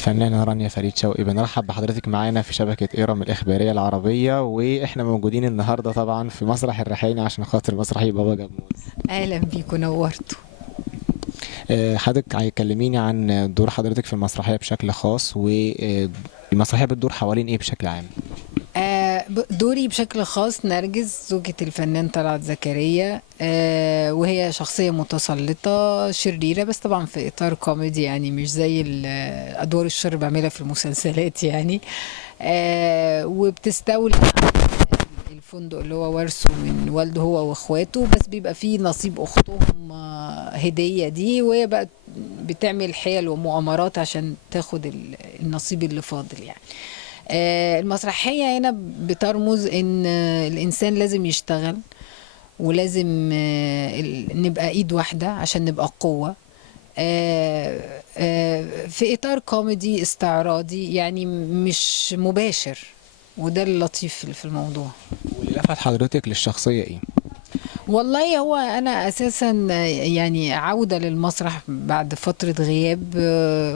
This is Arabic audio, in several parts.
الفنانة رانيا فريد شوقي، بنرحب بحضرتك معانا في شبكة إيرام الإخبارية العربية، وإحنا موجودين النهاردة طبعا في مسرح الرحاني عشان خاطر مسرحية بابا جاموس. اهلا بيكم نورتوا. حضرتك هيكلميني عن دور حضرتك في المسرحية بشكل خاص، والمسرحية بتدور حوالين إيه بشكل عام؟ دوري بشكل خاص نرجس زوجة الفنان طلعت زكريا، وهي شخصية متسلطة شريرة، بس طبعا في إطار كوميدي، يعني مش زي أدوار الشر اللي بعملها في المسلسلات يعني. وبتستولي على الفندق اللي هو ورثه من والده هو واخواته، بس بيبقى فيه نصيب اختهم هدية دي، وهي بقى بتعمل حيل ومؤامرات عشان تاخد النصيب اللي فاضل يعني. المسرحية هنا بترمز ان الانسان لازم يشتغل، ولازم نبقى ايد واحدة عشان نبقى قوة. في اطار كوميدي استعراضي يعني، مش مباشر، وده اللطيف في الموضوع. واللي لفت حضرتك للشخصية إيه؟ والله هو انا اساسا يعني عودة للمسرح بعد فترة غياب،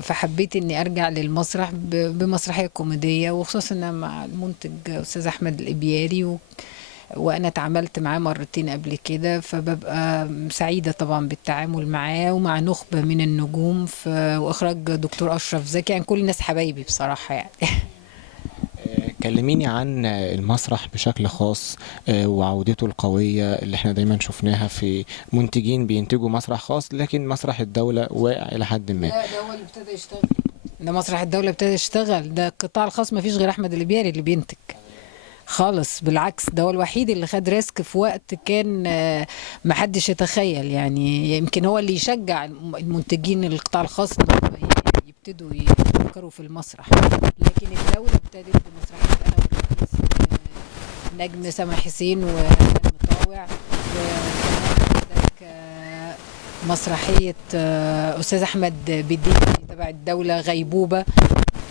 فحبيت اني ارجع للمسرح بمسرحية كوميدية، وخصوصا إنها مع المنتج استاذ احمد الابياري، وانا اتعاملت معاه مرتين قبل كده، فببقى سعيدة طبعا بالتعامل معاه ومع نخبة من النجوم واخراج دكتور اشرف زكي، يعني كل الناس حبايبي بصراحة يعني. كلميني عن المسرح بشكل خاص، وعودته القوية اللي احنا دايما شفناها في منتجين بينتجوا مسرح خاص، لكن مسرح الدولة واقع إلى حد ما. لا، ده هو اللي ابتدى يشتغل. ده مسرح الدولة ابتدى يشتغل، ده القطاع الخاص ما فيش غير احمد الابياري اللي بينتج خالص. بالعكس، ده هو الوحيد اللي خد ريسك في وقت كان ما حدش يتخيل يعني. يمكن هو اللي يشجع المنتجين القطاع الخاص ان هم يبتدوا يفكروا في المسرح، لكن الدولة ابتدت بمسرحية انا والرئيس، نجم سامح حسين وهنا مطاوع، وكمان عندك مسرحية أستاذ أحمد بدير تبع الدولة غيبوبة،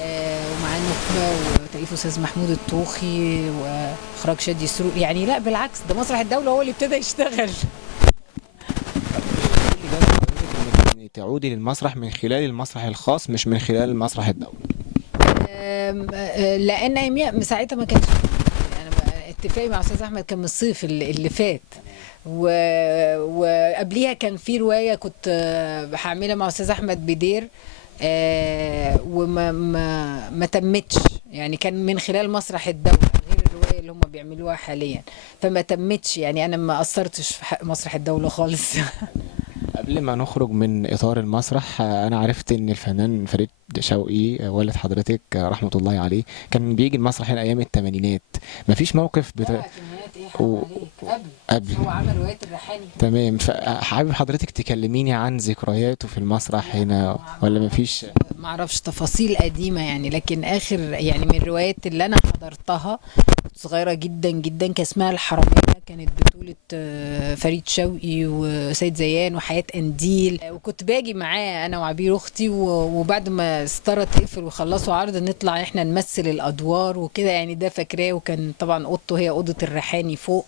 ومع النخبة وتأليف أستاذ محمود الطوخي وإخراج شادي سرور. يعني لا بالعكس، ده مسرح الدولة هو اللي ابتدى يشتغل. اللي جاب حضرتك إنك تعودي للمسرح من خلال المسرح الخاص مش من خلال مسرح الدولة؟ لأن ساعتها ما كانش يعني، أنا اتفاقي مع أستاذ أحمد كان من الصيف اللي فات، وقبليها كان في رواية كنت هعملها مع أستاذ أحمد بدير، وما ما تمتش يعني، كان من خلال مسرح الدولة غير الرواية اللي هم بيعملوها حاليا، فما تمتش يعني، أنا ما أثرتش في حق مسرح الدولة خالص. قبل ما نخرج من إطار المسرح، أنا عرفت إن الفنان فريد شوقي، والد حضرتك رحمة الله عليه، كان بيجي المسرح هنا أيام التمانينات. مفيش موقف لا كميات ايه، حرام و... عليك، قبل. هو عمل رواية الريحاني. تمام، فحابب حضرتك تكلميني عن ذكرياته في المسرح هنا، ولا مفيش؟ ما اعرفش تفاصيل قديمة يعني، لكن اخر يعني من الروايات اللي انا حضرتها كنت صغيرة جدا جدا، كان اسمها الحرامية، كانت بطولة فريد شوقي وسيد زيان وحياة قنديل، وكنت باجي معاه انا وعبير اختي، وبعد ما الستارة تقفل وخلصوا عرض نطلع احنا نمثل الادوار وكده يعني، ده فاكراه. وكان طبعا اوضته هي اوضة الريحاني فوق.